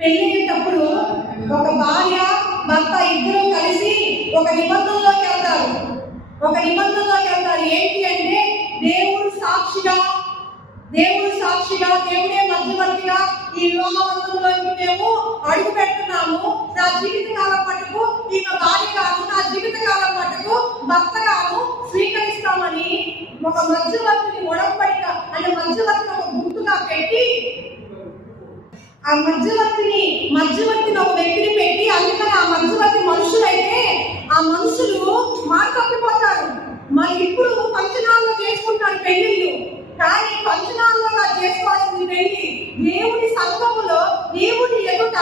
పెళ్ళేటప్పుడు ఒక భార్య భర్త ఇద్దరు కలిసి ఒక నిబంధనలోకి వెళ్తారు. ఏంటి అంటే దేవుడు సాక్షిగా దేవుడే మధ్యవర్తిగా ఈ వివాహబంధంలోకి మేము అడుగు పెడుతున్నాము. నా జీవితకాలం మటుకు ఈమె భార్య కాదు, నా జీవితకాలం మటుకు భర్త కాదు స్వీకరిస్తామని ఒక మధ్యవర్తిని ఒడంబడిక అంటే మధ్యవర్తిని ఒక గుర్తుగా పెట్టి ఆ మధ్యవర్తిని ఒక వ్యక్తిని పెట్టి, అందుకని ఆ మధ్యవర్తి మనుషులైతే ఆ మనుషులు మార్కెట్టిపోతారు. మరి ఇప్పుడు పంచనాల్లో చేసుకుంటారు పెళ్లిళ్ళు, కానీ పంచనాల్లో చేసుకోవాల్సింది పెళ్లి దేవుడి సంఘములో దేవుడి ఎదుట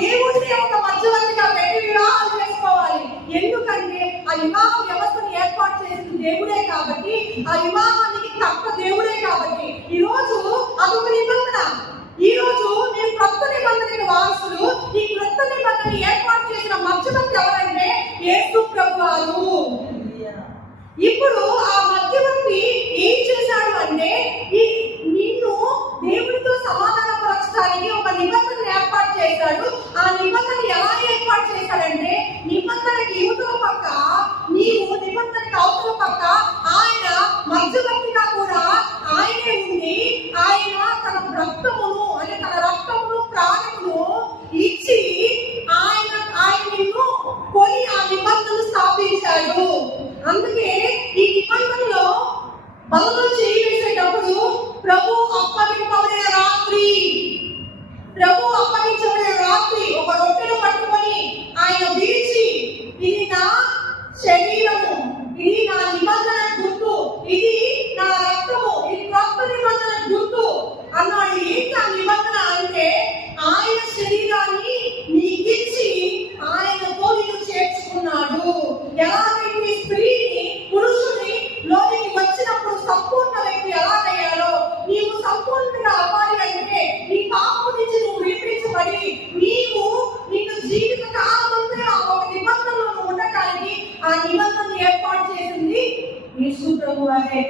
దేవుడిని ఒక మధ్యవర్తిగా పెట్టి వివాహం చేసుకోవాలి. ఎందుకంటే ఆ వివాహ వ్యవస్థను ఏర్పాటు చేసింది దేవుడే కాబట్టి, ఆ వివాహానికి కర్త దేవుడే కాబట్టి ఈ రోజు అదొక నిబంధన. ఈ రోజు నేను కొత్త నిబంధనకి వారసులు. ఈ కొత్త నిబంధన ఏర్పాటు చేసిన మధ్యవర్తి ఎవరంటే యేసు ప్రభువారు. ఇప్పుడు ఆ మధ్యవర్తి ఏం చేశాడు అంటే నిన్ను దేవుడితో సమాధానపరచడానికి ఒక నిబంధన ఏర్పాటు చేశాడు. ఆ నిబంధన ఎలా ఏర్పాటు చేశాడంటే నిబంధనకి యువతల పక్క నీవు, నిబంధనకి అవతల పక్క ఆయన మధ్యవర్తిగా కూడా ఆయనే ఉండి ఆయన తన రక్తమును ప్రాణమును ఇచ్చి ఆయన నిన్ను కొని ఆ నిబంధనను స్థాపించాడు. అందుకే ఈ నిబంధనలో బలలో చేయి వేసేటప్పుడు ప్రభు అప్పగించబడిన రాత్రి ఒక రొట్టెను పట్టుకొని ఆయన విరిచి, ఇది నా శరీరము, ఇది నా నిబంధన గుర్తు, ఇది నా రక్తము, ఇది కొత్త నిబంధన గుర్తు అన్నాడు. ఏంటి ఆ నిబంధన అంటే ఆయన శరీరాన్ని నీకిచ్చి ఆయనతో నిన్ను చేర్చుకున్నాడు. ఎలాగైతే స్త్రీని పురుషుని లోనికి వచ్చినప్పుడు సంపూర్ణ వ్యక్తి ఎలాగయ్యాడో నీవు సంపూర్ణంగా అవ్వాలి అంటే నీ పాపం నుంచి నువ్వు విడిపించబడి నిన్ను జీవిత కాలమంతా ఆ ఒక నిబంధనలో ఉండటానికి ఆ నిబంధన ఏర్పాటు చేసింది యేసు ప్రభువే.